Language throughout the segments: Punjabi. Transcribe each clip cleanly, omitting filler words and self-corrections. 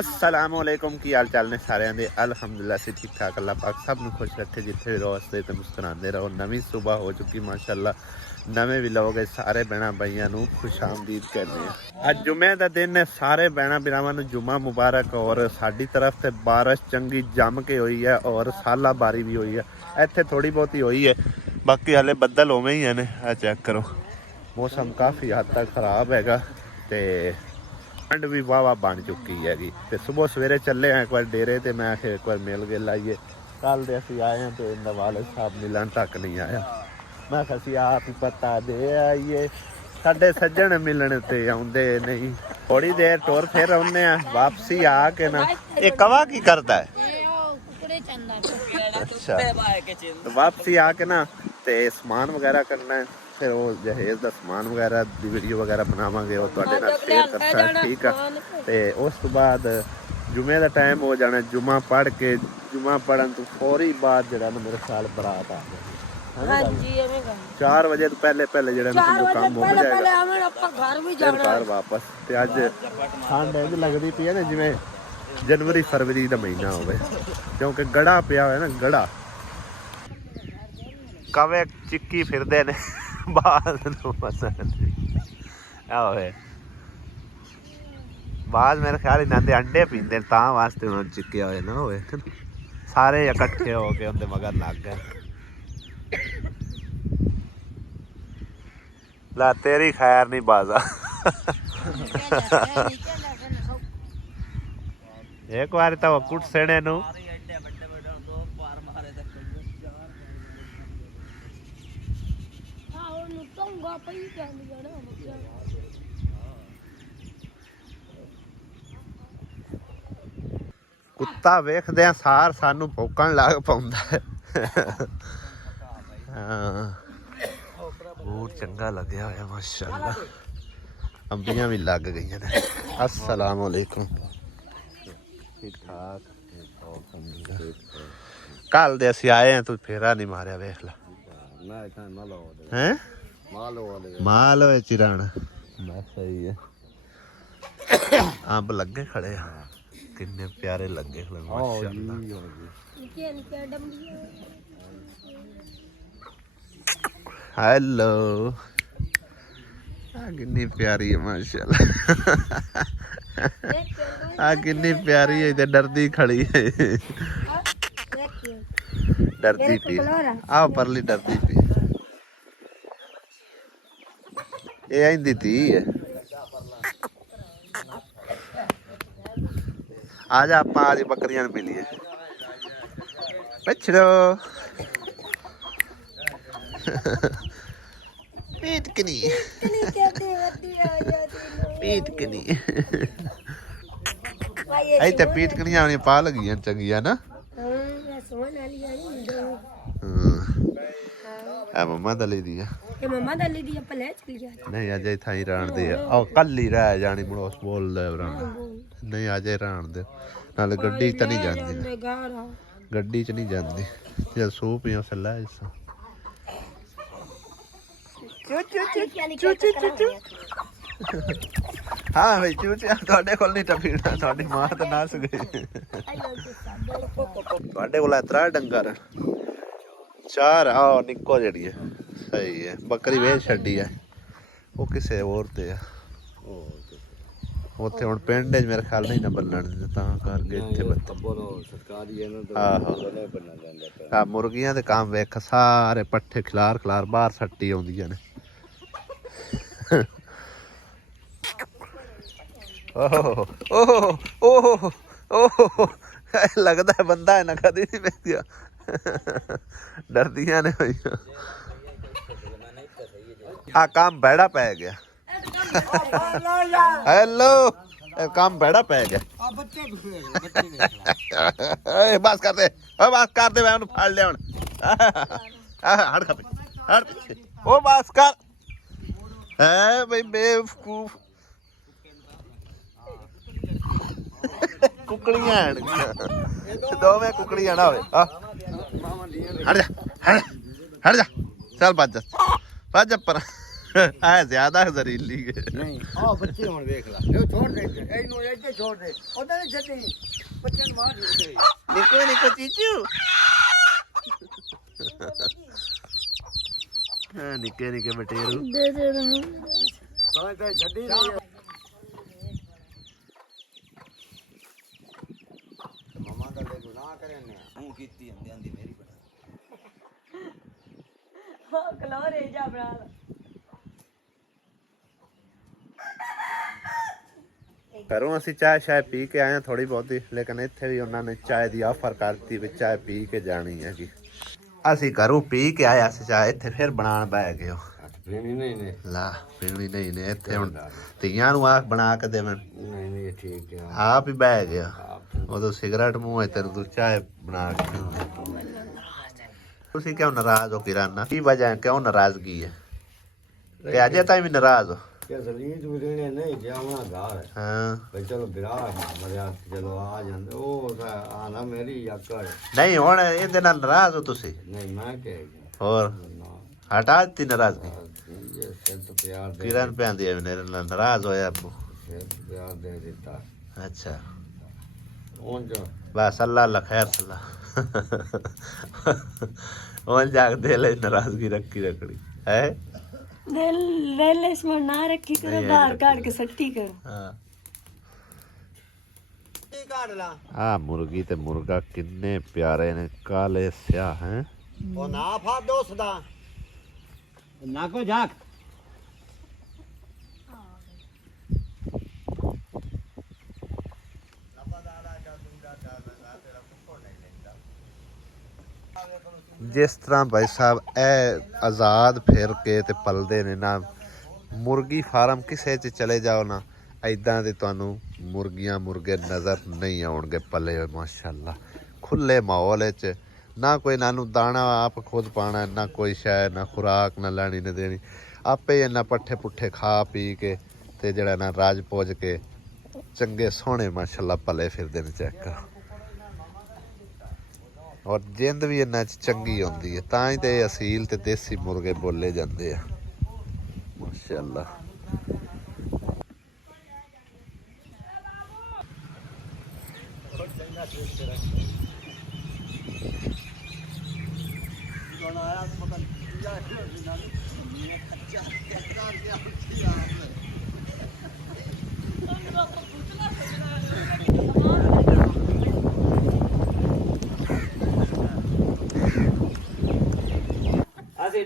अस्सलाम वालेकुम की हाल चाल ने सारिਆਂ ਦੇ अल्हम्दुलिल्लाह से ठीक ठाक अल्लाह पाक सब ਨੂੰ खुश रखे जिथे भी रहो हसते ते मुस्कुराते रहो। नवी सुबह हो चुकी माशाअल्लाह नवे भी लोग सारे भैन भाइयों ਨੂੰ खुश आमदीद करने ਅੱਜ जुमे ਦਾ दिन है। सारे भैन भरावां ਨੂੰ जुमा मुबारक और साडी तरफ से बारिश चंगी जम के हुई है और साला बारी भी हुई है। ਇੱਥੇ थोड़ी बहुत ही हुई है बाकी हाले बदल उवें ही ने। आ चेक करो मौसम काफ़ी हद तक खराब हैगा ते ठंड भी वाह बन चुकी हैगी। तो सुबह सवेरे चले हैं एक बार डेरे तो मैं आखिर एक बार मिल गए लाइए। कल तो असी आए हैं तो इन्दा वालिद साहब मिलन तक नहीं आया। मैं असी आप ही पता दे आइए साडे सज्जन मिलन ते आउंदे नहीं। थोड़ी देर टोर फिर आउने वापसी आके ना ये कवा की करता है। अच्छा तो वापसी आके ना ते समान वगैरह करना है फिर वो जहेज का समान वगैरह की वीडियो वगैरह बनावांगे वो तुहाडे नाल शेयर करता ठीक है। तो उस तो बाद जुमे का टाइम हो जाना। जुमा पढ़ के जुमा पढ़न तो फौरी बाद जो मेरे ख्याल बरात आ जाए 4 बजे तो पहले पहले जो काम हो जाएगा घर वापस। तो अज ठंड इंज लगती पई है ना जिवें जनवरी फरवरी का महीना हो क्योंकि गड़ा पिया हुआ है ना गड़ा कवे चिक्की फिरदे ने बाद मेरे ख्याल इन्होंने अंडे पींदे तां वास्ते उन्होंने चिक्किया होए ना होए सारे इकट्ठे हो के उनके मगर लग गए। ला तेरी खैर नहीं बाजा एक बार तो कुट सेने नु कुत्ता वेखदे सार सानू भौंकण लग पाउंदा है। बहुत चंगा लग्या होया माशाअल्लाह। अंबियां भी लग गई ने। अस्सलाम वालेकुम ठीक ठाक कल दे असी आए हैं तू फेरा नहीं मारिया वेख ला हैं माल होए चिराना बस सही है। अंब लगे खड़े किन्ने प्यारे लगे हेलो किन्नी प्यारी है माशाल्लाह। किन्नी प्यारी है डरदी खड़ी है डरदी पी आओ परली डरदी पी ये आंदी थी आज आप आज बकरियां मिलिए पछड़ो पीटकनी पीटकनी आई ते पीटकनियां ने पा लगियां चंगियां ना। मम्मा दली दी मम्मा दली दी पले चली जा नहीं अजय थाई राण दे ओ कल ही रह जानी मुड़ोस बोल दे नहीं अजय राण दे नाले गड्डी च नहीं जांदी गड्डी च नहीं जांदी जे सो पियो सला इस हाँ भाई चूचे ਤੁਹਾਡੇ ਕੋਲ ਨਹੀਂ ਟਪੀਣਾ ਤੁਹਾਡੀ ਮਾਂ ਤਾਂ ਨਸ ਗਈ। ਤੁਹਾਡੇ ਕੋਲ ਇਤਰਾ ਡੰਗਰ 4 ਆ ਨਿੱਕੋ ਜਿਹੜੀ ਹੈ ਸਹੀ ਹੈ ਬੱਕਰੀ ਵੇਚ ਛੱਡੀ ਹੈ ਉਹ ਕਿਸੇ ਹੋਰ ਤੇ ਆ ਉੱਥੇ ਹੁਣ ਪਿੰਡ 'ਚ ਮੇਰੇ ਖਿਆਲ ਨਹੀਂ ਨਾ ਬੰਨਣ ਦਿੰਦੇ ਤਾਂ ਕਰਕੇ ਇੱਥੇ ਆਹੋ ਮੁਰਗੀਆਂ ਦੇ ਕੰਮ ਵੇਖ ਸਾਰੇ ਪੱਠੇ ਖਿਲਾਰ ਖਿਲਾਰ ਬਾਹਰ ਸੱਟੀ ਆਉਂਦੀਆਂ ਨੇ। ओह ओह ओह ओह लगता है बंदा है ना कदी नहीं वेखिया डरदियां ने आ काम बैड़ा पै गया। हेलो काम बैड़ा पै गया बस कर दे मैं उन्हें फाड़ लिया हट खा हट ओ बस कर है भाई बेवकूफ कुकड़ियां दोवें कुकड़ियां ना होवे हट जा चल भज जा पर ਆ ਜ਼ਿਆਦਾ ਜ਼ਰੀਲੀ ਹੈ ਨਹੀਂ ਆ ਬੱਚੇ ਹੁਣ ਵੇਖ ਲੈ ਇਹ ਛੋੜ ਦੇ ਇਹਨੂੰ ਇੱਥੇ ਛੋੜ ਦੇ ਉਹਦਾ ਨਹੀਂ ਛੱਡੀ ਬੱਚਿਆਂ ਨੂੰ ਮਾਰ ਦੇ ਨਿੱਕੋ ਨਿੱਕੋ ਚੀਚੂ ਹਾਂ ਨਿੱਕੇ ਨਿੱਕੇ ਬਟੇਰੂ ਦੇ ਦੇ ਨੂੰ ਤਾਂ ਤੇ ਛੱਡੀ ਨਹੀਂ ਮਮਾ ਦਾ ਦੇ ਗੁਨਾਹ ਕਰੇ ਨੇ ਹੂੰ ਕੀਤੀ ਹੁੰਦੀ ਆਂਦੀ ਮੇਰੀ ਬਣਾ ਹਾਂ ਕਲੋਰੇ ਜਾ ਬਣਾ ਘਰੋਂ ਅਸੀਂ ਚਾਹ ਸ਼ਾਇ ਪੀ ਕੇ ਆਏ ਹਾਂ ਥੋੜੀ ਬਹੁਤੀ ਲੇਕਿਨ ਇੱਥੇ ਵੀ ਉਹਨਾਂ ਨੇ ਚਾਹ ਦੀ ਆਫਰ ਕਰਤੀ ਵੀ ਚਾਹ ਪੀ ਕੇ ਜਾਣੀ ਹੈਗੀ ਅਸੀਂ ਘਰੋਂ ਪੀ ਕੇ ਆਏ ਅਸੀਂ ਚਾਹ ਇੱਥੇ ਫਿਰ ਬਣਾਉਣ ਬਹਿ ਗਏ ਪੀਣੀ ਨਹੀਂ ਨੇ ਲਾ ਪੀਣੀ ਨਹੀਂ ਨੇ ਇੱਥੇ ਹੁਣ ਧੀਆਂ ਨੂੰ ਆਖ ਬਣਾ ਕੇ ਦੇਵਣ ਨਹੀਂ ਨਹੀਂ ਠੀਕ ਹੈ ਆਪ ਹੀ ਬਹਿ ਗਿਆ ਉਦੋਂ ਸਿਗਰਟ ਮੂੰਹ ਹੈ ਤੈਨੂੰ ਤੂੰ ਚਾਹ ਬਣਾ ਕੇ ਤੁਸੀਂ ਕਿਉਂ ਨਾਰਾਜ਼ ਹੋ ਕਿਰਾਨਾ ਕੀ ਵਜ੍ਹਾ ਹੈ ਕਿਉਂ ਨਾਰਾਜ਼ਗੀ ਹੈ ਤੇ ਅਜੇ ਤਾਈਂ ਵੀ ਨਾਰਾਜ਼ ਹੋ ਕਿ ਜ਼ਲੀਜ ਉਰੇਣੇ ਨਹੀਂ ਜਾਵਣਾ ਘਰ ਹਾਂ ਬਈ ਚਲੋ ਵਿਰਾਹ ਮਰਿਆ ਚਲੋ ਆ ਜਾਂਦੇ ਉਹ ਆ ਨਾ ਮੇਰੀ ਯਾਕਰ ਨਹੀਂ ਹੁਣ ਇਹਦੇ ਨਾਲ ਨਾਰਾਜ਼ ਹੋ ਤੁਸੀਂ ਨਹੀਂ ਮੈਂ ਕਹਿ ਹੋਰ ਹਟਾ ਦਿੱਤੀ ਨਾਰਾਜ਼ਗੀ ਇਹ ਸਿਰ ਪਿਆਰ ਦੇ ਕਿਰਨ ਪੈਂਦੀ ਹੈ ਮੇਰੇ ਨਾਲ ਨਾਰਾਜ਼ ਹੋਇਆ ਅੱਬੂ ਸਿਰ ਪਿਆਰ ਦੇ ਦਿੱਤਾ ਅੱਛਾ ਹੁਣ ਜੋ ਬਸ ਅੱਲਾ ਅੱਲਾ ਖੈਰ ਸੱਲਾ ਹੁਣ ਜਾਗ ਦੇ ਲੈ ਨਾਰਾਜ਼ਗੀ ਰੱਖੀ ਰਖੜੀ ਹੈ ਦਿਲ इसमें ना रखी करो बाहर काट के सट्टी करो ਹਾਂ ਕੀ ਕਾੜ ਲਾ ਆ ਮੁਰਗੀ ਤੇ ਮੁਰਗਾ ਕਿੰਨੇ ਪਿਆਰੇ ਨੇ ਕਾਲੇ ਸਿਆਹ ਹੈ ਉਹ ਨਾ ਫਾ ਦੋਸਤ ਦਾ ਨਾ ਕੋ ਜਾਕ ਜਿਸ ਤਰ੍ਹਾਂ ਭਾਈ ਸਾਹਿਬ ਇਹ ਆਜ਼ਾਦ ਫਿਰ ਕੇ ਤੇ ਪਲਦੇ ਨੇ ਨਾ ਮੁਰਗੀ ਫਾਰਮ ਕਿਸੇ 'ਚ ਚਲੇ ਜਾਓ ਨਾ ਐਦਾਂ ਦੇ ਤੁਹਾਨੂੰ ਮੁਰਗੀਆਂ ਮੁਰਗੇ ਨਜ਼ਰ ਨਹੀਂ ਆਉਣਗੇ ਪਲੇ ਹੋਏ ਮਾਸ਼ਾਅੱਲਾ ਖੁੱਲੇ ਮਾਹੌਲ ਵਿੱਚ ਨਾ ਕੋਈ ਇਹਨਾਂ ਨੂੰ ਦਾਣਾ ਆਪ ਖੁਦ ਪਾਣਾ ਨਾ ਕੋਈ ਸ਼ੈ ਨਾ ਖੁਰਾਕ ਨਾ ਲੈਣੀ ਨਾ ਦੇਣੀ ਆਪੇ ਹੀ ਇਹਨਾਂ ਪੱਠੇ ਪੁੱਠੇ ਖਾ ਪੀ ਕੇ ਤੇ ਜਿਹੜਾ ਨਾ ਰਾਜ ਪੋਜ ਕੇ ਚੰਗੇ ਸੋਹਣੇ ਮਾਸ਼ਾਅੱਲਾ ਪਲੇ ਫਿਰਦੇ ਨੇ ਚੈੱਕ ਕਰੋ ਔਰ ਜਿੰਦ ਵੀ ਇਹਨਾਂ 'ਚ ਚੰਗੀ ਆਉਂਦੀ ਹੈ ਤਾਂ ਹੀ ਤੇ ਇਹ ਅਸੀਲ ਤੇ ਦੇਸੀ ਮੁਰਗੇ ਬੋਲੇ ਜਾਂਦੇ ਆ ਮਾਸ਼ਾਅੱਲਾ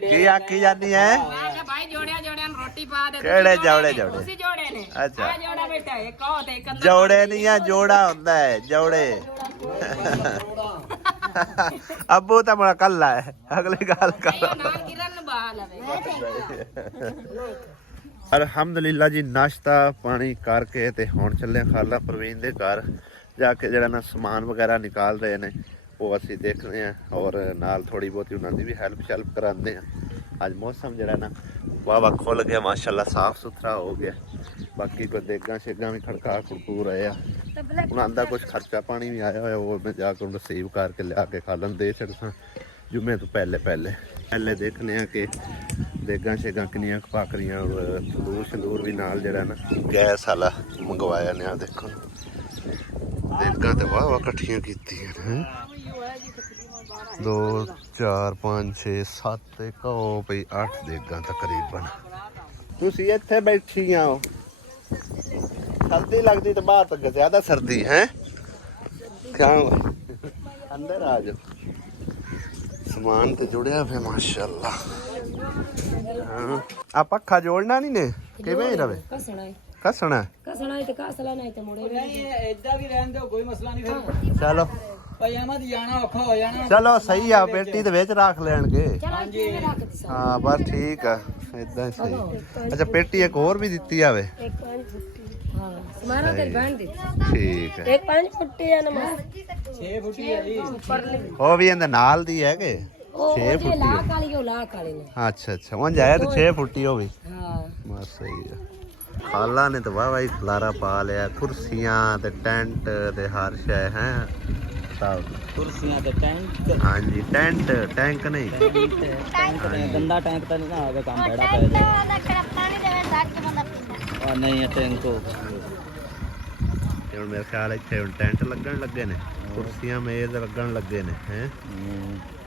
ਕੀ ਆਖੀ ਜਾਂਦੀ ਹੈ भाई जोड़े जोड़े रोटी पा दे ਕਿਹੜੇ ਜੌੜੇ ਜੌੜੇ उसी जोड़े ने ਅੱਛਾ जोड़ा बेटा एक कहो ते एक ਜੌੜੇ ਨਹੀਂ ਆ ਜੋੜਾ ਹੁੰਦਾ ਹੈ ਜੌੜੇ ਅੱਬੂ ਤਾਂ ਬੜਾ ਕੱਲਾ ਹੈ ਅਗਲੀ ਗੱਲ ਕਰ नाल किरण बहा लवे ਅਲਹਮਦੁਲਿਲਾ ਜੀ ਨਾਸ਼ਤਾ ਪਾਣੀ ਕਰਕੇ ਤੇ ਹੁਣ ਚੱਲੇ ਖਾਲਾ ਪ੍ਰਵੀਨ ਦੇ ਘਰ ਜਾ ਕੇ ਜਿਹੜਾ ਨਾ ਸਮਾਨ ਵਗੈਰਾ ਨਿਕਾਲ ਰਹੇ ਨੇ ਉਹ ਅਸੀਂ ਦੇਖਦੇ ਹਾਂ ਔਰ ਨਾਲ ਥੋੜੀ ਬਹੁਤੀ ਉਹਨਾਂ ਦੀ ਵੀ ਹੈਲਪ ਕਰਾਉਂਦੇ ਹਾਂ ਅੱਜ ਮੌਸਮ ਜਿਹੜਾ ਨਾ ਵਾਵਾ ਖੁੱਲ ਗਿਆ ਮਾਸ਼ਾਅੱਲਾ ਸਾਫ ਸੁਥਰਾ ਹੋ ਗਿਆ ਬਾਕੀ ਕੋਈ ਦੇਗਾਂ ਸ਼ੇਗਾਂ ਵੀ ਖੜਕਾ ਖੜਕੂ ਰਹੇ ਆ ਉਹਨਾਂ ਦਾ ਕੁਝ ਖਰਚਾ ਪਾਣੀ ਵੀ ਆਇਆ ਹੋਇਆ ਉਹ ਮੈਂ ਜਾ ਕੇ ਰਿਸੀਵ ਕਰਕੇ ਲਿਆ ਕੇ ਖਾ ਲੈਣ ਦੇ ਛੱਡਸਾਂ ਜੁਮੇ ਤੋਂ ਪਹਿਲੇ ਦੇਖਨੇ ਆ ਕਿ ਦੇਗਾਂ ਸ਼ੇਗਾਂ ਕਿੰਨੀਆਂ ਪੱਕ ਰਹੀਆਂ ਤੰਦੂਰ ਵੀ ਨਾਲ ਜਿਹੜਾ ਨਾ ਗੈਸ ਵਾਲਾ ਮੰਗਵਾਇਆ ਨੇ ਆ ਦੇਖੋ ਦੇਗਾਂ ਤੇ ਵਾਹ ਇਕੱਠੀਆਂ ਕੀਤੀਆਂ ਨੇ 2 4 5 6 7 ਇੱਕ ਉਹ ਪਈ 8 ਦੇਗਾਂ ਤਕਰੀਬਨ ਤੁਸੀਂ ਇੱਥੇ ਬੈਠੀਆਂ ਹੋ ਸਰਦੀ ਲੱਗਦੀ ਤਾਂ ਬਾਹਰ ਤੱਕ ਜ਼ਿਆਦਾ ਸਰਦੀ ਹੈ ਕਿਉਂ ਅੰਦਰ ਆ ਜਾਓ ਸਮਾਨ ਤੇ ਜੁੜਿਆ ਫੇ ਮਾਸ਼ਾਅੱਲਾ ਹਾਂ ਆ ਪੱਖਾ ਜੋੜਨਾ ਨਹੀਂ ਨੇ ਕਿਵੇਂ ਹੀ ਰਵੇ ਕੱਸਣਾ ਤੇ ਕਾਸਲਾ ਨਹੀਂ ਤੇ ਮੁੜੇ ਨਹੀਂ ਏਦਾਂ ਵੀ ਰਹਿਣ ਦਿਓ ਕੋਈ ਮਸਲਾ ਨਹੀਂ ਫਿਰ ਚਲੋ ਭਾਈ ਅਹਿਮਦ ਜਾਣਾ ਔਖਾ ਹੋ ਜਾਣਾ ਚਲੋ ਸਹੀ ਆ ਪੇਟੀ ਦੇ ਵਿੱਚ ਰੱਖ ਲੈਣਗੇ ਹਾਂਜੀ ਹਾਂ ਬਸ ਠੀਕ ਆ ਇਦਾਂ ਸਹੀ ਅੱਛਾ ਪੇਟੀ ਇੱਕ ਹੋਰ ਵੀ ਦਿੱਤੀ ਆਵੇ एक 5 फुट्टी हां हमारा ते बहन दी ਠੀਕ ਹੈ एक 5 फुट्टी है ना 6 ਫੁੱਟੀ ਹੈ ਜੀ ऊपर ले ਉਹ ਵੀ ਇਹਦੇ ਨਾਲ ਦੀ ਹੈ ਕਿ 6 ओ ਫੁੱਟੀ लाख वाली को लाख वाली ने ਅੱਛਾ ਅੱਛਾ ਉਹ ਜਾਇਆ ਤੇ 6 ਫੁੱਟੀ ਹੋ ਵੀ हां ਬਸ ਸਹੀ ਆ ਖਾਲਾ ਨੇ ਤਾਂ ਵਾਹ ਵਾਹ ਖਲਾਰਾ ਪਾ ਲਿਆ ਕੁਰਸੀਆਂ ਤੇ ਟੈਂਟ ਤੇ ਹਰ ਸ਼ੈ ਹੈ ਸਾਹਿਬ ਕੁਰਸੀਆਂ ਤੇ ਟੈਂਕ ਹਾਂਜੀ ਟੈਂਟ ਟੈਂਕ ਨਹੀਂ ਗੰਦਾ ਟੈਂਕ ਤਾਂ ਨਹੀਂ ਨਾ ਆਗਾ ਕੰਮ ਬੜਾ ਪੈ ਜਾਏ ਆ ਨਹੀਂ ਟੈਂਕ ਹੋ ਤੇ ਹੁਣ ਮੇਰੇ ਖਿਆਲ ਇੱਥੇ ਹੁਣ ਟੈਂਟ ਲੱਗਣ ਲੱਗੇ ਨੇ ਕੁਰਸੀਆਂ ਮੇਜ਼ ਲੱਗਣ ਲੱਗੇ ਨੇ ਹੈ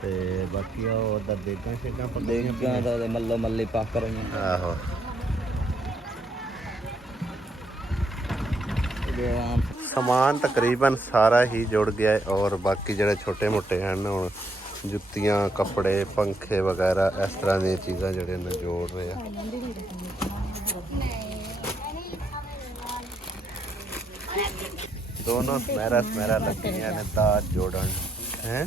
ਤੇ ਬਾਕੀ ਉਹ ਉਧਰ ਦੇਗਾਂ ਸ਼ੇਗਾਂ ਦੇਗਾਂ ਦਾ ਮੱਲੋ ਮੱਲੀ ਪੱਕ ਰਹੀਆਂ ਆਹੋ ਸਮਾਨ ਤਕਰੀਬਨ ਸਾਰਾ ਹੀ ਜੁੜ ਗਿਆ ਹੈ ਔਰ ਬਾਕੀ ਜਿਹੜੇ ਛੋਟੇ ਮੋਟੇ ਹਨ ਹੁਣ ਜੁੱਤੀਆਂ ਕੱਪੜੇ ਪੰਖੇ ਵਗੈਰਾ ਇਸ ਤਰ੍ਹਾਂ ਦੀਆਂ ਚੀਜ਼ਾਂ ਜਿਹੜੇ ਨੇ ਜੋੜ ਰਹੇ ਆ ਦੋਨੋਂ ਸਮੈਰਾ ਲੱਗੀਆਂ ਨੇ ਤਾਂ ਜੋੜਨ ਹੈ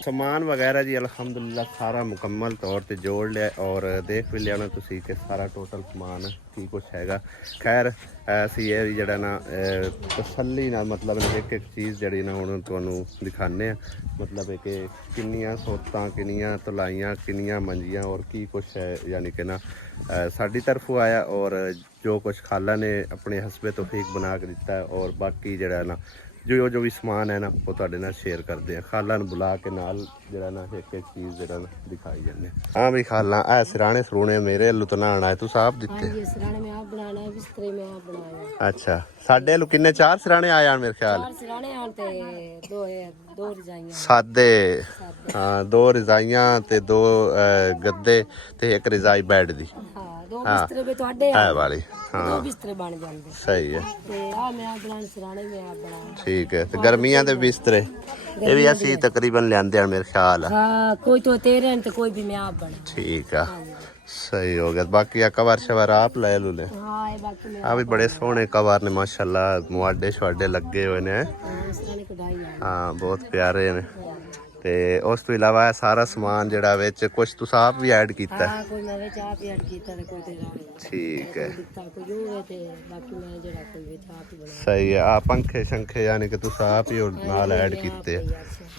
ਸਮਾਨ ਵਗੈਰਾ ਜੀ ਅਲਹਮਦੁਲਿਲਾ ਸਾਰਾ ਮੁਕੰਮਲ ਤੌਰ ਤੇ ਜੋੜ ਲਿਆ ਔਰ ਦੇਖ ਵੀ ਲਿਆ ਨਾ ਤੁਸੀਂ ਕਿ ਸਾਰਾ ਟੋਟਲ ਸਮਾਨ ਕੀ ਕੁਛ ਹੈਗਾ ਖੈਰ ਅਸੀਂ ਇਹ ਜਿਹੜਾ ਨਾ ਤਸੱਲੀ ਨਾਲ ਮਤਲਬ ਇੱਕ ਇੱਕ ਚੀਜ਼ ਜਿਹੜੀ ਨਾ ਹੁਣ ਤੁਹਾਨੂੰ ਦਿਖਾਣੇ ਆ ਮਤਲਬ ਹੈ ਕਿ ਕਿੰਨੀਆਂ ਸੋਤਾਂ ਕਿੰਨੀਆਂ ਤੁਲਾਈਆਂ ਕਿੰਨੀਆਂ ਮੰਜੀਆਂ ਔਰ ਕੀ ਕੁਛ ਹੈ ਯਾਨੀ ਕਿ ਨਾ ਸਾਡੀ ਤਰਫੋਂ ਆਇਆ ਔਰ ਜੋ ਕੁਛ ਖਾਲਾ ਨੇ ਆਪਣੇ ਹਸਬੇ ਤੌਫੀਕ ਬਣਾ ਕੇ ਦਿੱਤਾ ਔਰ ਬਾਕੀ ਜਿਹੜਾ ਨਾ ਜੋ ਵੀ ਸਮਾਨ ਹੈ ਨਾ ਉਹ ਤੁਹਾਡੇ ਨਾਲ ਸ਼ੇਅਰ ਕਰਦੇ ਆ ਖਾਲਾ ਨੂੰ ਬੁਲਾ ਕੇ ਨਾਲ ਜਿਹੜਾ ਨਾ ਇੱਕ ਇੱਕ ਚੀਜ਼ ਜਿਹੜਾ ਨਾ ਦਿਖਾਈ ਜਾਂਦੇ ਹਾਂ ਵੀ ਖਾਲਾ ਇਹ ਸਿਰਾਣੇ ਸਰੂਣੇ ਮੇਰੇ ਵੱਲੋਂ ਤਾਂ ਨਾਣ ਆਏ ਤੁਸੀਂ ਆਪ ਦਿੱਤੇ ਹਾਂਜੀ ਸਿਰਾਣੇ ਮੈਂ ਆਪ ਬਣਾਣਾ ਹੈ ਬਿਸਤਰੇ ਮੈਂ ਆਪ ਬਣਾਇਆ ਅੱਛਾ ਸਾਡੇ ਵੱਲੋਂ ਕਿੰਨੇ 4 ਸਿਰਾਣੇ ਆਏ ਹਨ ਮੇਰੇ ਖਿਆਲ 4 ਸਿਰਾਣੇ ਆਣ ਤੇ ਦੋ ਰਜਾਈਆਂ ਸਾਦੇ ਹਾਂ 2 ਰਜ਼ਾਈਆਂ ਤੇ 2 ਗੱਦੇ ਤੇ ਇੱਕ ਰਜ਼ਾਈ ਬੈੱਡ ਦੀ ਹਾਂ 2 ਬਿਸਤਰੇ ਵੀ ਤੁਹਾਡੇ ਇਹ ਵਾਲੀ ਦੋ ਹਾਂ ਬਿਸਤਰੇ ਬਣ ਜਾਂਦੇ ਸਹੀ ਹੈ ਤੇ ਆ ਮੈਂ ਆਪ ਬਣਾਉਣ ਸਿਰਾਣੇ ਮੈਂ ਆਪ ਬਣਾਇਆ ਠੀਕ ਹੈ ਤੇ ਗਰਮੀਆਂ ਦੇ ਬਿਸਤਰੇ ਇਹ ਵੀ ਅਸੀਂ ਤਕਰੀਬਨ ਲਿਆਂਦੇ ਆ ਮੇਰੇ ਖਿਆਲ ਆ ਹਾਂ ਕੋਈ तो तेरे ਤੇ ਕੋਈ ਵੀ ਮੈਂ ਆਪ ਬਣਾ ਠੀਕ ਆ ਸਹੀ ਹੋ ਗਿਆ ਬਾਕੀ ਆ ਕਵਰ ਸ਼ਵਰ ਆਪ ਲੈ ਲੂ ਲੈ ਹਾਂ ਇਹ ਬਾਕੀ ਮੈਂ ਆ ਵੀ ਬੜੇ ਸੋਹਣੇ ਕਵਰ ਨੇ ਮਾਸ਼ਾਅੱਲਾ ਮੁਆਡੇ ਸ਼ਵਾਡੇ ਲੱਗੇ ਹੋਏ ਨੇ ਸਿਰਾਣੇ ਕਢਾਈ ਆ ਹਾਂ ਬਹੁਤ ਪਿਆਰੇ ਨੇ ਤੇ ਉਸ ਤੋਂ ਇਲਾਵਾ ਇਹ ਸਾਰਾ ਸਮਾਨ ਜਿਹੜਾ ਵਿੱਚ ਕੁਝ ਤੁਸੀਂ ਆਪ ਵੀ ਐਡ ਕੀਤਾ ਹਾਂ ਕੋਈ ਮੈਂ ਵਿੱਚ ਆਪ ਹੀ ਐਡ ਕੀਤਾ ਤੇ ਕੋਈ ਤੇਰਾ ਠੀਕ ਹੈ ਦਿੱਤਾ ਕੋਈ ਹੋਵੇ ਤੇ ਬਾਕੀ ਮੈਂ ਜਿਹੜਾ ਕੋਈ ਵਿੱਚ ਆਪ ਹੀ ਬਣਾਇਆ ਸਹੀ ਹੈ ਆ ਪੰਖੇ ਸ਼ੰਖੇ ਯਾਨੀ ਕਿ ਤੁਸੀਂ ਆਪ ਹੀ ਉਹ ਨਾਲ ਐਡ ਕੀਤੇ ਆ।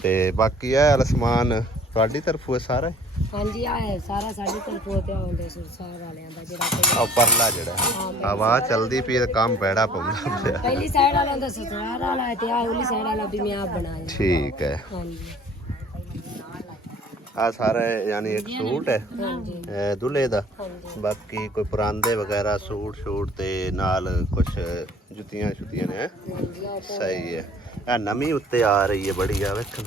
ਤੇ ਬਾਕੀ ਇਹ ਵਾਲਾ ਸਮਾਨ ਤੁਹਾਡੀ ਤਰਫੋਂ ਹੈ ਸਾਰਾ ਹਾਂਜੀ ਆ ਹੈ ਸਾਰਾ ਸਾਡੀ ਤਰਫੋਂ ਤੇ ਆਉਂਦੇ ਸੁਰਸਾਰ ਵਾਲਿਆਂ ਦਾ ਜਿਹੜਾ ਕੋਈ ਆ ਪਰਲਾ ਜਿਹੜਾ ਆਵਾਜ਼ ਚੱਲਦੀ ਪਈ ਤੇ ਕੰਮ ਬੈੜਾ ਪਾਉਂਦਾ ਪਿਆ ਪਹਿਲੀ ਸਾਈਡ ਵਾਲਾ ਹੁੰਦਾ ਸੁਰਸਾਰ ਵਾਲਾ ਹੈ ਤੇ ਆ ਉਲੀ ਸਾਈਡ ਵਾਲਾ ਵੀ ਮੈਂ ਆਪ ਬਣਾਇਆ ਠੀਕ ਹੈ ਹਾਂਜੀ ਆ ਸਾਰਾ ਯਾਨੀ ਇੱਕ ਸੂਟ ਹੈ ਹਾਂਜੀ ਦੁੱਲੇ ਦਾ ਹਾਂਜੀ ਬਾਕੀ ਕੋਈ ਪਰਾਂਦੇ ਵਗੈਰਾ ਸੂਟ ਸ਼ੂਟ ਤੇ ਨਾਲ ਕੁਝ ਜੁੱਤੀਆਂ ਛੁੱਤੀਆਂ ਨੇ ਹਾਂਜੀ ਆ ਸਹੀ ਹੈ ਆ ਨਵੀਂ ਉੱਤੇ ਆ ਰਹੀ ਹੈ ਬੜੀ ਆ ਵੇਖਣ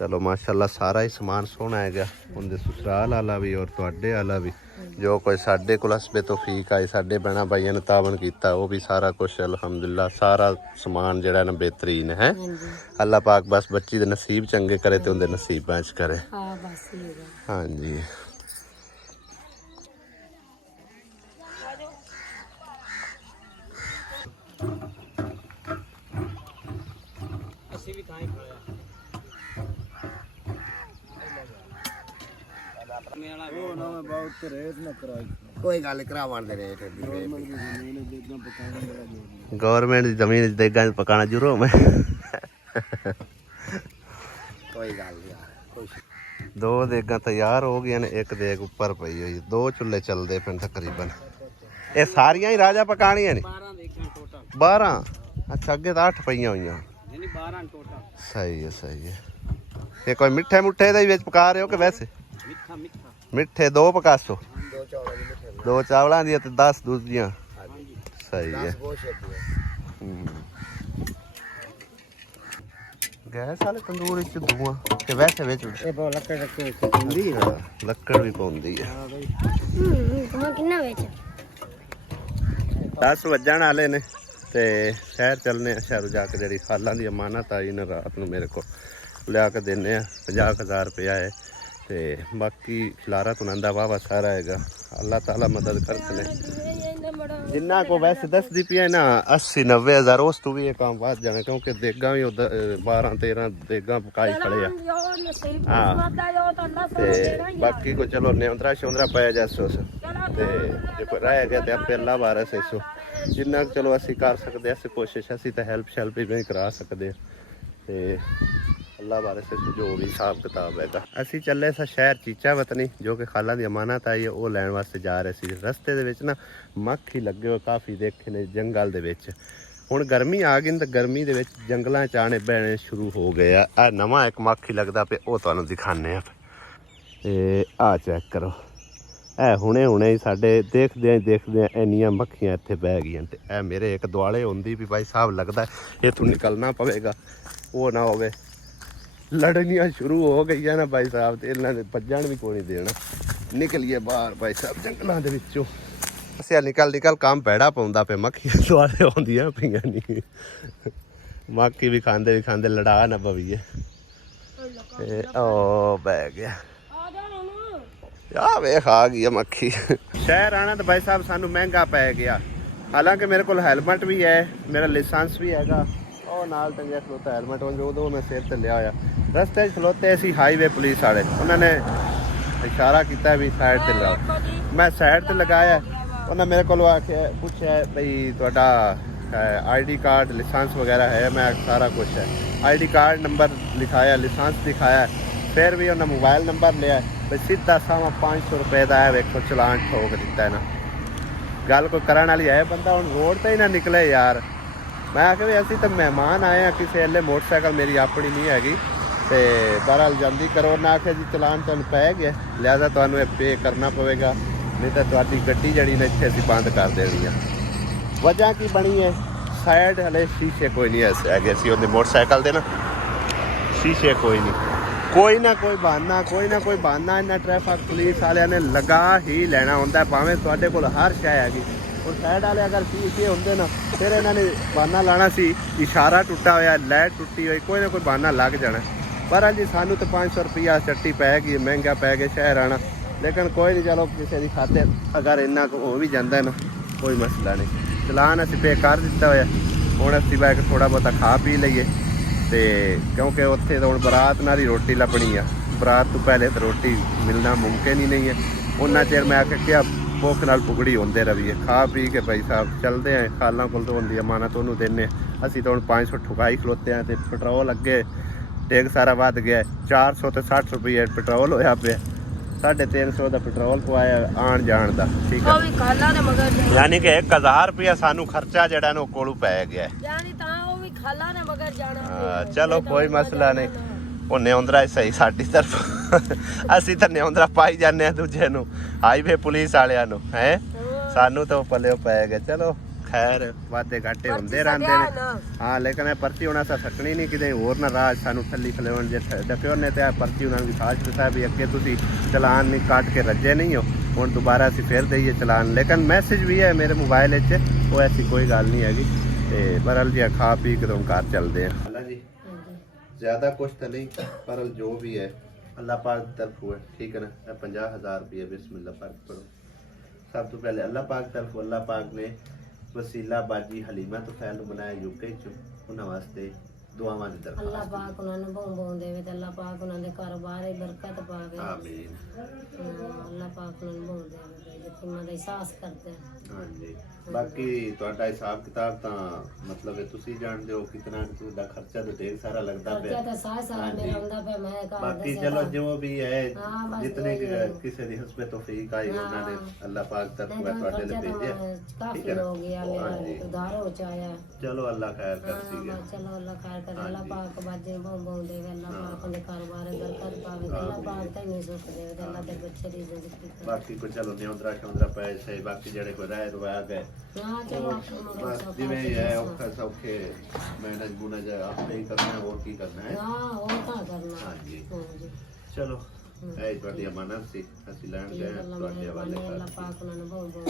ਚਲੋ ਮਾਸ਼ਾਅੱਲਾ ਸਾਰਾ ਹੀ ਸਮਾਨ ਸੋਹਣਾ ਹੈਗਾ ਉਹਦੇ ਸਸੁਰਾਲ ਵਾਲਾ ਵੀ ਔਰ ਤੁਹਾਡੇ ਵਾਲਾ ਵੀ ਜੋ ਕੋਈ ਸਾਡੇ ਕੋਲ ਹਸਬੇ ਤੌਫੀਕ ਆਏ ਸਾਡੇ ਭੈਣਾਂ ਭਾਈਆਂ ਨੇ ਤਾਵਨ ਕੀਤਾ ਉਹ ਵੀ ਸਾਰਾ ਕੁਝ ਅਲਹਮਦੁਲਿਲਾ ਸਾਰਾ ਸਮਾਨ ਜਿਹੜਾ ਨਾ ਬਿਹਤਰੀਨ ਹੈ ਹਾਂਜੀ ਅੱਲਾਹ ਪਾਕ ਬਸ ਬੱਚੀ ਦੇ ਨਸੀਬ ਚੰਗੇ ਕਰੇ ਤੇ ਉਹਦੇ ਨਸੀਬਾਂ 'ਚ ਕਰੇ ਹਾਂ ਬਸ ਇਹ ਹੈ ਹਾਂਜੀ ਅਸੀਂ ਵੀ ਤਾਂ ਹੀ ਖੜਿਆ ਕੋਈ ਗੱਲ ਕਰਾਵਣ ਦੇ ਰੇਟ ਗਵਰਨਮੈਂਟ ਦੀ ਜ਼ਮੀਨ 'ਚ ਦੇਗਾਂ 'ਚ ਪਕਾਣਾ ਜੁਰਮ ਹੈ ਕੋਈ ਗੱਲ ਨਹੀਂ ਖੁਸ਼ 2 ਦੇਗਾਂ ਤਿਆਰ ਹੋ ਗਈਆਂ ਨੇ ਇੱਕ ਦੇਗ ਉੱਪਰ ਪਈ ਹੋਈ 2 ਚੁੱਲ੍ਹੇ ਚੱਲਦੇ ਪਏ ਤਕਰੀਬਨ ਇਹ ਸਾਰੀਆਂ ਹੀ ਰਾਜਾ ਪਕਾਣੀਆਂ ਨੇ 12 ਦੇਖਾਂ ਟੋਟਲ 12 ਅੱਛਾ ਅੱਗੇ ਤਾਂ 8 ਪਈਆਂ ਹੋਈਆਂ ਨਹੀਂ 12 ਟੋਟਲ ਸਹੀ ਹੈ ਇਹ ਕੋਈ ਮਿੱਠੇ ਮੁੱਠੇ ਦਾ ਹੀ ਵਿੱਚ ਪਕਾ ਰਹੇ ਹੋ ਕਿ ਵੈਸੇ ਮਿੱਠਾ ਮਿੱਠਾ ਮਿੱਠੇ 2 ਪਕਾਸੋ 2 ਚੌਲਾਂ ਦੀ ਮਿੱਠੇ 2 ਚਾਵਲਾਂ ਦੀਆਂ ਤੇ 10 ਦੂਜੀਆਂ ਸਹੀ ਹੈ ਬਹੁਤ ਛੇਤੀ ਗੈਸ ਵਾਲੇ ਤੰਦੂਰ ਵਿੱਚ ਧੂਆਂ ਤੇ ਵੈਸੇ ਵਿੱਚ ਇਹ ਬਹੁਤ ਲੱਕੜ ਰੱਖੇ ਹੁੰਦੀ ਨਾ ਲੱਕੜ ਵੀ ਪਾਉਂਦੀ ਹੈ ਤੁਮ ਕਿੰਨਾ ਵਿੱਚ 10 ਵੱਜਣ ਵਾਲੇ ਨੇ ਤੇ ਸ਼ਹਿਰ ਚੱਲਨੇ ਆ। ਸ਼ਹਿਰੋਂ ਜਾ ਕੇ ਜਿਹੜੀ ਖਾਲਾਂ ਦੀ ਅਮਾਨਤ ਆਈ ਨਾ ਰਾਤ ਨੂੰ ਮੇਰੇ ਕੋਲ ਲਿਆ ਕੇ ਦਿੰਨੇ ਆ। 50,000 ਰੁਪਇਆ ਹੈ ਤੇ ਬਾਕੀ ਖਿਲਾਰਾ ਤੁਨੰਦਾ ਵਾਵਾ ਸਾਰਾ ਹੈਗਾ। ਅੱਲਾਹ ਤਾਲਾ ਮਦਦ ਕਰਸਨੇ ਜਿੰਨਾ ਕੋ ਵੈਸੇ ਦੱਸਦੀ ਪਈ ਨਾ 80-90,000 ਉਸ ਤੋਂ ਵੀ ਇਹ ਕੰਮ ਵੱਧ ਜਾਣਾ ਕਿਉਂਕਿ ਦੇਗਾਂ ਵੀ 12-13 ਦੇਗਾਂ ਪਕਾਈ ਖੜੇ ਆ। ਹਾਂ ਤੇ ਬਾਕੀ ਕੋ ਚਲੋ ਨਿਯੰਤਰਾ ਸ਼ੌਂਦਰਾ ਪੈ ਜਾਸੋ ਤੇ ਜੇ ਕੋਈ ਰਹਿ ਗਿਆ ਤੇ ਆਪੇ ਅੱਲਾਹ ਵਾਰਸ ਐਸੋ ਜਿੰਨਾ ਚਲੋ ਅਸੀਂ ਕਰ ਸਕਦੇ ਅਸੀਂ ਕੋਸ਼ਿਸ਼ ਅਸੀਂ ਤਾਂ ਹੈਲਪ ਸ਼ੈਲਪ ਵੀ ਕਰਾ ਸਕਦੇ ਤੇ ਅੱਲਾਹ ਵਾਰਸ ਜੋ ਵੀ ਹਿਸਾਬ ਕਿਤਾਬ ਹੈਗਾ। ਅਸੀਂ ਚੱਲੇ ਸਾਂ ਸ਼ਹਿਰ ਚੀਚਾ ਵਤਨੀ ਜੋ ਕਿ ਖਾਲਾਂ ਦੀ ਅਮਾਨਤ ਆਈ ਹੈ ਉਹ ਲੈਣ ਵਾਸਤੇ ਜਾ ਰਹੇ ਸੀ। ਰਸਤੇ ਦੇ ਵਿੱਚ ਨਾ ਮੱਖੀ ਲੱਗੇ ਹੋਏ ਕਾਫੀ ਦੇਖੇ ਨੇ ਜੰਗਲ ਦੇ ਵਿੱਚ। ਹੁਣ ਗਰਮੀ ਆ ਗਈ ਤਾਂ ਗਰਮੀ ਦੇ ਵਿੱਚ ਜੰਗਲਾਂ 'ਚ ਆਣੇ ਬਹਿਣੇ ਸ਼ੁਰੂ ਹੋ ਗਏ ਆ। ਇਹ ਨਵਾਂ ਇੱਕ ਮੱਖੀ ਲੱਗਦਾ ਪਿਆ ਉਹ ਤੁਹਾਨੂੰ ਦਿਖਾਉਂਦੇ ਆ ਤੇ ਆਹ ਚੈੱਕ ਕਰੋ। ਇਹ ਹੁਣੇ ਹੀ ਸਾਡੇ ਦੇਖਦੇ ਇੰਨੀਆਂ ਮੱਖੀਆਂ ਇੱਥੇ ਬਹਿ ਗਈਆਂ ਤੇ ਇਹ ਮੇਰੇ ਇੱਕ ਦੁਆਲੇ ਹੁੰਦੀ ਵੀ ਭਾਈ ਸਾਹਿਬ ਲੱਗਦਾ ਇੱਥੋਂ ਨਿਕਲਣਾ ਪਵੇਗਾ। ਉਹ ਨਾ ਹੋਵੇ ਲੜਨੀਆਂ ਸ਼ੁਰੂ ਹੋ ਗਈਆਂ ਨਾ ਭਾਈ ਸਾਹਿਬ ਤੇ ਇਹਨਾਂ ਦੇ ਭੱਜਣ ਵੀ ਕੋਈ ਨਹੀਂ ਦੇਣਾ। ਨਿਕਲੀਏ ਬਾਹਰ ਭਾਈ ਸਾਹਿਬ ਜੰਗਲਾਂ ਦੇ ਵਿੱਚੋਂ। ਅਸੀਂ ਨਿਕਲ ਕੰਮ ਭੈੜਾ ਪਾਉਂਦਾ ਪਿਆ। ਮੱਖੀਆਂ ਦੁਆਲੇ ਆਉਂਦੀਆਂ ਪਈਆਂ ਨਹੀਂ। ਮੱਖੀ ਵੀ ਖਾਂਦੇ ਲੜਾ ਨਾ ਪਵੀਏ। ਤੇ ਉਹ ਬਹਿ ਗਿਆ ਆ ਵੇਖ ਆ ਗਈ ਮੱਖੀ। ਸ਼ਹਿਰ ਆਣਾ ਤਾਂ ਭਾਈ ਸਾਹਿਬ ਸਾਨੂੰ ਮਹਿੰਗਾ ਪੈ ਗਿਆ। ਹਾਲਾਂਕਿ ਮੇਰੇ ਕੋਲ ਹੈਲਮਟ ਵੀ ਹੈ ਮੇਰਾ ਲਾਇਸੈਂਸ ਵੀ ਹੈਗਾ। ਉਹ ਨਾਲ ਟੰਗਿਆ ਖਲੋਤਾ ਹੈਲਮਟ ਉਦੋਂ ਮੈਂ ਸਿਰ ਤੇ ਲਿਆ ਹੋਇਆ। ਰਸਤੇ 'ਚ ਖਲੋਤੇ ਸੀ ਹਾਈਵੇ ਪੁਲਿਸ ਵਾਲੇ ਉਹਨਾਂ ਨੇ ਇਸ਼ਾਰਾ ਕੀਤਾ ਵੀ ਸਾਈਡ ਤੇ ਲਗਾਓ। ਮੈਂ ਸਾਈਡ ਤੇ ਲਗਾਇਆ। ਉਹਨਾਂ ਮੇਰੇ ਕੋਲ ਆ ਕੇ ਪੁੱਛਿਆ ਬਈ ਤੁਹਾਡਾ ਆਈਡੀ ਕਾਰਡ ਲਾਇਸੈਂਸ ਵਗੈरह ਹੈ। ਮੈਂ ਸਾਰਾ ਕੁਝ ਹੈ ਆਈਡੀ ਕਾਰਡ ਨੰਬਰ ਲਿਖਾਇਆ ਲਾਇਸੈਂਸ ਦਿਖਾਇਆ। ਫਿਰ ਵੀ ਉਹਨਾਂ ਮੋਬਾਈਲ ਨੰਬਰ ਲਿਆ ਬਈ ਸਿੱਧਾ ਸਾਵਾ 500 ਰੁਪਏ ਦਾ ਹੈ। ਵੇਖੋ ਚਲਾਨ ਠੋਕ ਦਿੱਤਾ ਨਾ। ਗੱਲ ਕੋਈ ਕਰਨ ਵਾਲੀ ਹੈ ਬੰਦਾ ਹੁਣ ਰੋਡ ਤੇ ਹੀ ਨਾ ਨਿਕਲੇ ਯਾਰ। ਮੈਂ ਆਖਿਆ ਵੀ ਅਸੀਂ ਤਾਂ ਮਹਿਮਾਨ ਆਏ ਹਾਂ ਕਿਸੇ ਵੇਲੇ ਮੋਟਰਸਾਈਕਲ ਮੇਰੀ ਆਪਣੀ ਨਹੀਂ ਹੈਗੀ ਤੇ ਬਹਰਹਾਲ ਜਲਦੀ ਕਰੋ। ਨਾ ਆਖਿਆ ਜੀ ਚਲਾਨ ਤੁਹਾਨੂੰ ਪੈ ਗਿਆ ਲਿਹਾਜ਼ਾ ਤੁਹਾਨੂੰ ਇਹ ਪੇ ਕਰਨਾ ਪਵੇਗਾ ਨਹੀਂ ਤਾਂ ਤੁਹਾਡੀ ਗੱਡੀ ਜਿਹੜੀ ਨਾ ਇੱਥੇ ਅਸੀਂ ਬੰਦ ਕਰ ਦੇਣੀ ਆ। ਵਜ੍ਹਾ ਕੀ ਬਣੀ ਹੈ ਸਾਈਡ ਹਲੇ ਸ਼ੀਸ਼ੇ ਕੋਈ ਨਹੀਂ ਐਸੇ ਹੈਗੇ ਸੀ ਉਹਦੇ ਮੋਟਰਸਾਈਕਲ ਦੇ ਨਾ ਸ਼ੀਸ਼ੇ ਕੋਈ ਨਾ ਕੋਈ ਬਹਾਨਾ ਇਹਨਾਂ ਟ੍ਰੈਫਿਕ ਪੁਲਿਸ ਵਾਲਿਆਂ ਨੇ ਲਗਾ ਹੀ ਲੈਣਾ ਹੁੰਦਾ ਭਾਵੇਂ ਤੁਹਾਡੇ ਕੋਲ ਹਰ ਸ਼ੈ ਹੈਗੀ। ਹੁਣ ਸਾਈਡ ਵਾਲੇ ਅਗਰ ਸ਼ੀਸ਼ੇ ਹੁੰਦੇ ਨਾ ਫਿਰ ਇਹਨਾਂ ਨੇ ਬਹਾਨਾ ਲਾਣਾ ਸੀ ਇਸ਼ਾਰਾ ਟੁੱਟਾ ਹੋਇਆ ਲਾਈਟ ਟੁੱਟੀ ਹੋਈ ਕੋਈ ਨਾ ਕੋਈ ਬਹਾਨਾ ਲੱਗ ਜਾਣਾ। ਪਰ ਜੀ ਸਾਨੂੰ ਤਾਂ 500 ਰੁਪਇਆ ਚੱਟੀ ਪੈ ਗਈ ਮਹਿੰਗਾ ਪੈ ਗਿਆ ਸ਼ਹਿਰ ਆਣਾ। ਲੇਕਿਨ ਕੋਈ ਨਹੀਂ ਚਲੋ ਕਿਸੇ ਦੀ ਖਾਤੇ ਅਗਰ ਇੰਨਾ ਕੁ ਹੋ ਵੀ ਜਾਂਦਾ ਨਾ ਕੋਈ ਮਸਲਾ ਨਹੀਂ। ਚਲਾਨ ਅਸੀਂ ਪੇ ਕਰ ਦਿੱਤਾ ਹੋਇਆ। ਹੁਣ ਅਸੀਂ ਬੈ ਕੇ ਥੋੜ੍ਹਾ ਬਹੁਤਾ ਖਾ ਪੀ ਲਈਏ ਤੇ ਕਿਉਂਕਿ ਉੱਥੇ ਤਾਂ ਹੁਣ ਬਰਾਤ ਨਾਲ ਹੀ ਰੋਟੀ ਲੱਭਣੀ ਆ। ਬਰਾਤ ਤੋਂ ਪਹਿਲੇ ਤਾਂ ਰੋਟੀ ਮਿਲਣਾ ਮੁਮਕਿਨ ਹੀ ਨਹੀਂ ਹੈ। ਉਹਨਾਂ ਚਿਰ ਮੈਂ ਆਖਿਆ ਭੁੱਖ ਨਾਲ ਪੁਗੜੀ ਹੁੰਦੇ ਰਹੀਏ ਖਾ ਪੀ ਕੇ ਭਾਈ ਸਾਹਿਬ ਚੱਲਦੇ ਆ। ਖਾਲਾਂ ਕੋਲ ਤੋਂ ਹੁੰਦੀ ਅਮਾਨਤ ਉਹਨੂੰ ਦਿੰਦੇ। ਅਸੀਂ ਤਾਂ ਹੁਣ 500 ਠੁਕਾਈ ਖਲੋਤੇ ਆ ਤੇ ਪੈਟਰੋਲ ਅੱਗੇ ਟੇਕ ਸਾਰਾ ਵੱਧ ਗਿਆ। 400 ਤੇ 60 ਰੁਪਏ ਪੈਟਰੋਲ ਹੋਇਆ ਪਿਆ। 350 ਦਾ ਪੈਟਰੋਲ ਪਵਾਇਆ ਆਣ ਜਾਣ ਦਾ। ਠੀਕ ਹੈ ਯਾਨੀ ਕਿ 1000 ਰੁਪਇਆ ਸਾਨੂੰ ਖਰਚਾ ਜਿਹੜਾ ਨਾ ਉਹ ਕੋਲੋਂ ਪੈ ਗਿਆ। ਚਲੋ ਕੋਈ ਮਸਲਾ ਨਹੀਂ। ਉਹ ਨਿਉਂਦਰਾ ਸਹੀ ਸਾਡੀ ਤਰਫ ਅਸੀਂ ਤਾਂ ਨਿਉਂਦਰਾ ਪਾਈ ਜਾਂਦੇ ਆ ਦੂਜੇ ਨੂੰ ਹਾਈਵੇ ਪੁਲਿਸ ਵਾਲਿਆਂ ਨੂੰ ਹੈ ਸਾਨੂੰ ਤਾਂ ਪੱਲੇ ਪੈ ਗਏ। ਚਲੋ ਖੈਰ ਵਾਧੇ ਘਾਟੇ ਹੁੰਦੇ ਰਹਿੰਦੇ ਨੇ। ਹਾਂ ਲੇਕਿਨ ਇਹ ਪਰਚੀ ਉਹਨਾਂ ਦਾ ਸੱਟਣੀ ਨਹੀਂ ਕਿਤੇ ਹੋਰ ਨਾ ਰਾਜ ਸਾਨੂੰ ਥੱਲੀ ਖਲੋਣ ਜੇ ਡਕਿਓ ਨੇ ਤੇ ਪਰਚੀ ਉਹਨਾਂ ਦੀ ਸਾਜ ਦਿੱਤਾ ਵੀ ਅੱਗੇ ਤੁਸੀਂ ਚਲਾਨ ਨਹੀਂ ਕੱਟ ਕੇ ਰੱਜੇ ਨਹੀਂ ਹੋ। ਹੁਣ ਦੁਬਾਰਾ ਅਸੀਂ ਫਿਰ ਦਈਏ ਚਲਾਨ। ਲੇਕਿਨ ਮੈਸੇਜ ਵੀ ਹੈ ਮੇਰੇ ਮੋਬਾਈਲ 'ਚ ਉਹ ਐਸੀ ਕੋਈ ਗੱਲ ਨਹੀਂ ਹੈਗੀ। ਤੇ ਬਹਰਹਾਲ ਜੀ ਖਾ ਪੀ ਕੇ ਤੋਂ ਘਰ ਚੱਲਦੇ ਆ। ਅੱਲਾ ਜੀ ज़्यादा कुछ तो नहीं पर जो भी है अल्लाह पाक की तरफ हुआ ठीक है ना। 50,000 रुपये बिस्मिल्लाह पाक पढ़ो। सब तो पहले अल्लाह पाक तरफ अल्लाह पाक ने वसीला बाजी हलीमा तो फैल बनाया यूके उन्होंने वास्ते दुआवां दी तरफ अल्लाह पाक उन्हां नूं बहु देवे ते अल्लाह पाक उन्हां दे कारोबार च बरकत पावे। आमीन। अल्लाह पाक उन्हां नूं बहु देवे जिथे उन्हां दा एहसास करदे। हाँ जी बाकी ਤੁਹਾਡਾ ਹਿਸਾਬ ਕਿਤਾਬ ਤਾਂ ਮਤਲਬ ਹੈ ਤੁਸੀਂ ਜਾਣਦੇ ਹੋ ਕਿਤਨਾ ਤੁਹਾਡਾ ਖਰਚਾ ਤਾਂ ਢੇਰ ਸਾਰਾ ਲੱਗਦਾ ਪਿਆ। ਖਰਚਾ ਤਾਂ ਸਾਰਾ ਮੇਰਾ ਹੁੰਦਾ ਪਿਆ। ਮੈਂ ਘਰ ਬਾਕੀ ਚਲੋ ਜੋ ਵੀ ਹੈ ਜਿਤਨੇ ਕਿਸੇ ਦੀ ਹਸਬੇ ਤੌਫੀਕ ਆਈ ਉਹਨਾਂ ਨੇ ਅੱਲਾਹ ਪਾਕ ਤਰਫ ਤੁਹਾਡੇ ਲਈ ਭੇਜਿਆ ਕਾਫੀ ਹੋ ਗਿਆ ਮੇਰਾ ਉਧਾਰ ਹੋ ਚਾਇਆ। ਚਲੋ ਅੱਲਾਹ ਖੈਰ ਕਰਸੀਗਾ। ਚਲੋ ਅੱਲਾਹ ਖੈਰ करे। अल्लाह पाक बाजे बहु देवे। अल्लाह पाक दे कारोबार बरकत पावे। अल्लाह पाक ता नहीं सुख देवे ते अल्लाह दे बच्चे दी जिंदगी बाकी को चलो नियंत्रा शंद्रा पे सही बाकी जेड़े को राय रवा गए हां चलो बस जिवें है औखा सौखे मैनेज बुना जाए आपने ही करना है और की करना है। हां और का करना। हां जी चलो ਇਹ ਤੁਹਾਡੀ ਅਮਾਨਤ ਸੀ ਅਸੀਂ ਲੈਣ ਗਏ ਤੁਹਾਡੇ ਹਵਾਲੇ ਕਰ। ਅੱਲਾਹ ਪਾਕ ਉਹਨਾਂ ਨੂੰ ਬਹੁਤ ਬਹੁਤ